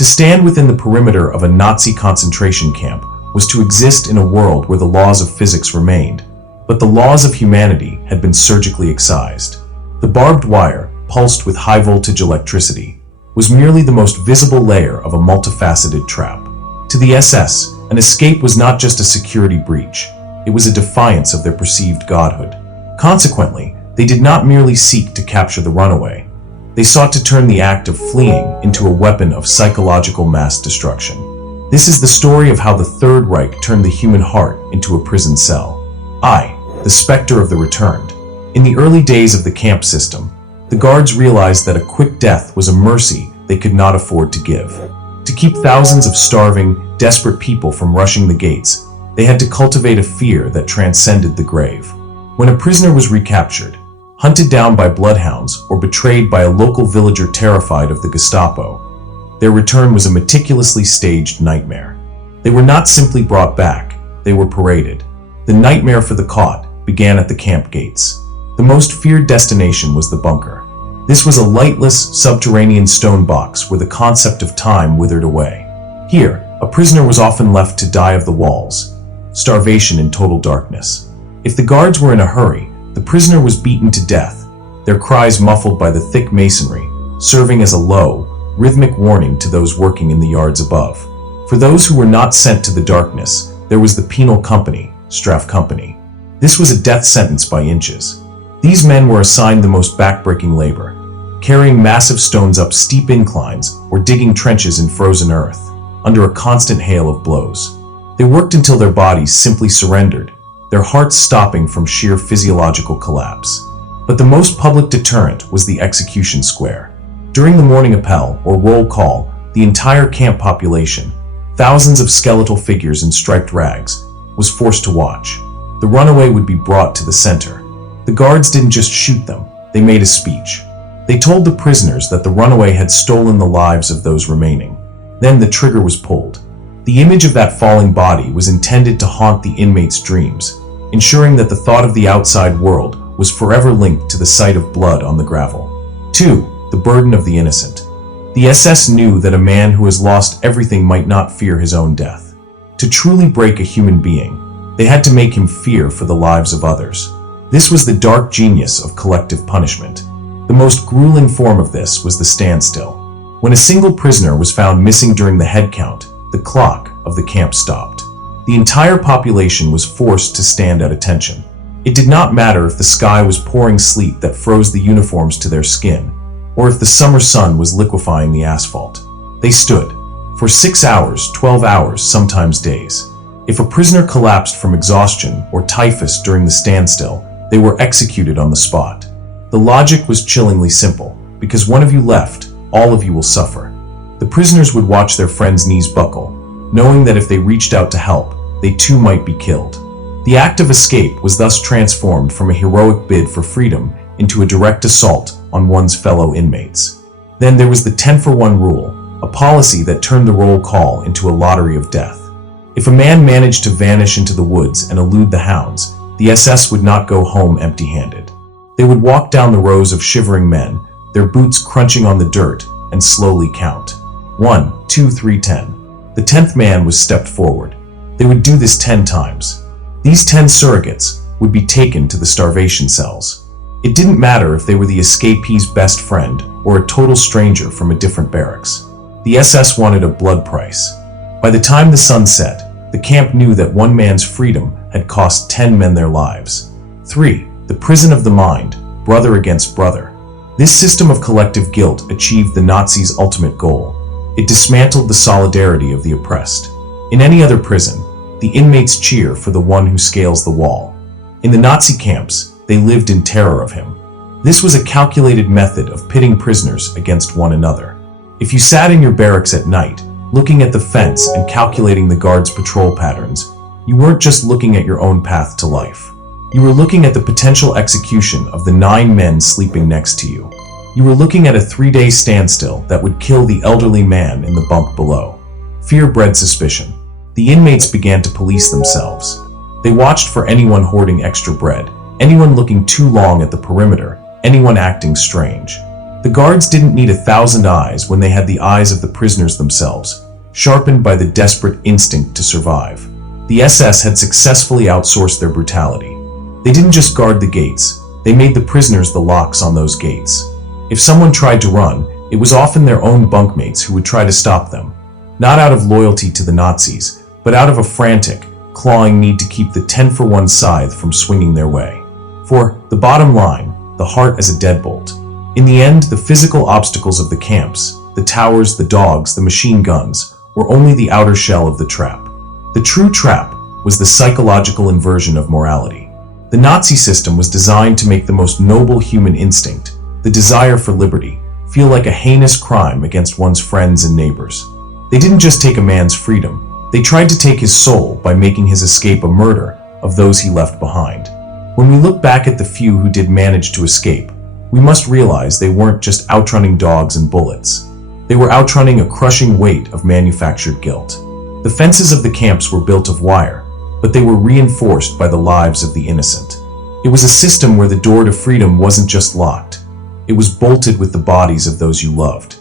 To stand within the perimeter of a Nazi concentration camp was to exist in a world where the laws of physics remained, but the laws of humanity had been surgically excised. The barbed wire, pulsed with high-voltage electricity, was merely the most visible layer of a multifaceted trap. To the SS, an escape was not just a security breach, it was a defiance of their perceived godhood. Consequently, they did not merely seek to capture the runaway. They sought to turn the act of fleeing into a weapon of psychological mass destruction. This is the story of how the Third Reich turned the human heart into a prison cell. The specter of the returned. In the early days of the camp system, the guards realized that a quick death was a mercy they could not afford to give. To keep thousands of starving, desperate people from rushing the gates, they had to cultivate a fear that transcended the grave. When a prisoner was recaptured, hunted down by bloodhounds, or betrayed by a local villager terrified of the Gestapo, their return was a meticulously staged nightmare. They were not simply brought back, they were paraded. The nightmare for the caught began at the camp gates. The most feared destination was the bunker. This was a lightless, subterranean stone box where the concept of time withered away. Here, a prisoner was often left to die of the walls, starvation in total darkness. If the guards were in a hurry, the prisoner was beaten to death, their cries muffled by the thick masonry, serving as a low, rhythmic warning to those working in the yards above. For those who were not sent to the darkness, there was the penal company, Strafkompanie. This was a death sentence by inches. These men were assigned the most backbreaking labor, carrying massive stones up steep inclines or digging trenches in frozen earth, under a constant hail of blows. They worked until their bodies simply surrendered, their hearts stopping from sheer physiological collapse. But the most public deterrent was the execution square. During the morning appel, or roll call, the entire camp population, thousands of skeletal figures in striped rags, was forced to watch. The runaway would be brought to the center. The guards didn't just shoot them, they made a speech. They told the prisoners that the runaway had stolen the lives of those remaining. Then the trigger was pulled. The image of that falling body was intended to haunt the inmates' dreams, ensuring that the thought of the outside world was forever linked to the sight of blood on the gravel. 2. The burden of the innocent. The SS knew that a man who has lost everything might not fear his own death. To truly break a human being, they had to make him fear for the lives of others. This was the dark genius of collective punishment. The most grueling form of this was the standstill. When a single prisoner was found missing during the head count, the clock of the camp stopped. The entire population was forced to stand at attention. It did not matter if the sky was pouring sleet that froze the uniforms to their skin, or if the summer sun was liquefying the asphalt. They stood. For 6 hours, 12 hours, sometimes days. If a prisoner collapsed from exhaustion or typhus during the standstill, they were executed on the spot. The logic was chillingly simple. Because one of you left, all of you will suffer. The prisoners would watch their friends' knees buckle, knowing that if they reached out to help, they too might be killed. The act of escape was thus transformed from a heroic bid for freedom into a direct assault on one's fellow inmates. Then there was the 10-for-1 rule, a policy that turned the roll call into a lottery of death. If a man managed to vanish into the woods and elude the hounds, the SS would not go home empty-handed. They would walk down the rows of shivering men, their boots crunching on the dirt, and slowly count. 1, 2, 3, 10. The 10th man was stepped forward. They would do this 10 times. These 10 surrogates would be taken to the starvation cells. It didn't matter if they were the escapee's best friend or a total stranger from a different barracks. The SS wanted a blood price. By the time the sun set, the camp knew that one man's freedom had cost 10 men their lives. 3. The prison of the mind, brother against brother. This system of collective guilt achieved the Nazis' ultimate goal. It dismantled the solidarity of the oppressed. In any other prison, the inmates cheer for the one who scales the wall. In the Nazi camps, they lived in terror of him. This was a calculated method of pitting prisoners against one another. If you sat in your barracks at night, looking at the fence and calculating the guards' patrol patterns, you weren't just looking at your own path to life. You were looking at the potential execution of the 9 men sleeping next to you. You were looking at a 3-day standstill that would kill the elderly man in the bunk below. Fear bred suspicion. The inmates began to police themselves. They watched for anyone hoarding extra bread, anyone looking too long at the perimeter, anyone acting strange. The guards didn't need 1,000 eyes when they had the eyes of the prisoners themselves, sharpened by the desperate instinct to survive. The SS had successfully outsourced their brutality. They didn't just guard the gates, they made the prisoners the locks on those gates. If someone tried to run, it was often their own bunkmates who would try to stop them, not out of loyalty to the Nazis, but out of a frantic, clawing need to keep the 10-for-1 scythe from swinging their way. For the bottom line, the heart as a deadbolt. In the end, the physical obstacles of the camps, the towers, the dogs, the machine guns, were only the outer shell of the trap. The true trap was the psychological inversion of morality. The Nazi system was designed to make the most noble human instinct, the desire for liberty, feel like a heinous crime against one's friends and neighbors. They didn't just take a man's freedom, they tried to take his soul by making his escape a murder of those he left behind. When we look back at the few who did manage to escape, we must realize they weren't just outrunning dogs and bullets. They were outrunning a crushing weight of manufactured guilt. The fences of the camps were built of wire, but they were reinforced by the lives of the innocent. It was a system where the door to freedom wasn't just locked, it was bolted with the bodies of those you loved.